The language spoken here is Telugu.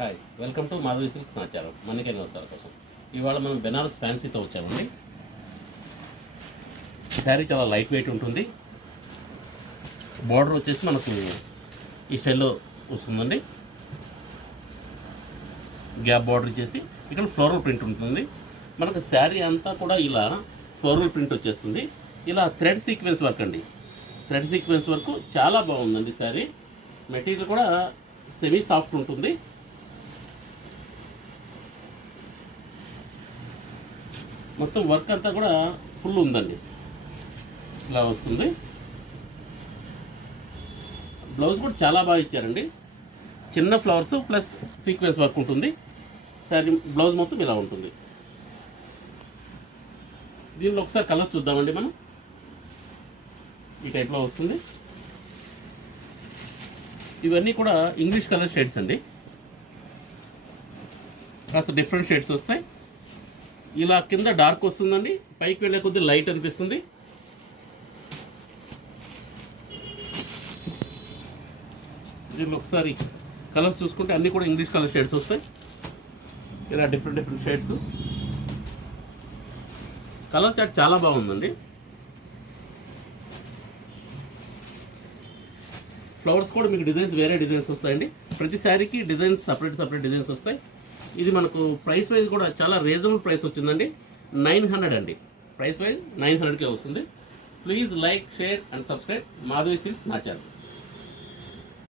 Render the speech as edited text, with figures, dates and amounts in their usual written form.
Hi, welcome to Madhavi silks సమాచారం. మనకే నమస్కారం కోసం ఇవాళ మనం బెనారస్ ఫ్యాన్సీతో వచ్చామండి. శారీ చాలా లైట్ వెయిట్ ఉంటుంది. బార్డర్ వచ్చేసి మనకు ఈ స్టైల్లో వస్తుందండి. గ్యాప్ బార్డర్ ఇచ్చేసి ఇక్కడ ఫ్లోరల్ ప్రింట్ ఉంటుంది. మనకు శారీ అంతా కూడా ఇలా ఫ్లోరల్ ప్రింట్ వచ్చేస్తుంది. ఇలా థ్రెడ్ సీక్వెన్స్ వర్క్ అండి. థ్రెడ్ సీక్వెన్స్ వర్క్ చాలా బాగుందండి. శారీ మెటీరియల్ కూడా సెమీ సాఫ్ట్ ఉంటుంది. మొత్తం వర్క్ అంతా కూడా ఫుల్ ఉందండి. ఇలా వస్తుంది. బ్లౌజ్ కూడా చాలా బాగా ఇచ్చారండి. చిన్న ఫ్లవర్స్ ప్లస్ సీక్వెన్స్ వర్క్ ఉంటుంది. శారీ బ్లౌజ్ మొత్తం ఇలా ఉంటుంది. దీనిలో ఒకసారి కలర్స్ చూద్దామండి. మనం ఈ టైప్లో వస్తుంది. ఇవన్నీ కూడా ఇంగ్లీష్ కలర్ షేడ్స్ అండి. కాస్త డిఫరెంట్ షేడ్స్ వస్తాయి. ఇలా కింద డార్క్ వస్తుందండి, పైకి వెళ్ళే కొద్ది లైట్ అనిపిస్తుంది. దీనిలో ఒకసారి కలర్స్ చూసుకుంటే అన్నీ కూడా ఇంగ్లీష్ కలర్ షేడ్స్ వస్తాయి. ఇలా డిఫరెంట్ షేడ్స్. కలర్ చార్ట్ చాలా బాగుందండి. ఫ్లవర్స్ కూడా మీకు డిజైన్స్ వేరే డిజైన్స్ వస్తాయండి. ప్రతి శారీకి డిజైన్స్ సపరేట్ డిజైన్స్ వస్తాయి. ఇది మనకు ప్రైస్ వైజ్ కూడా చాలా రీజనబుల్ ప్రైస్ వచ్చిందండి. 900 అండి. ప్రైస్ వైజ్ 900కే వస్తుంది. Please like, share and subscribe Madhavi silks నా ఛానల్.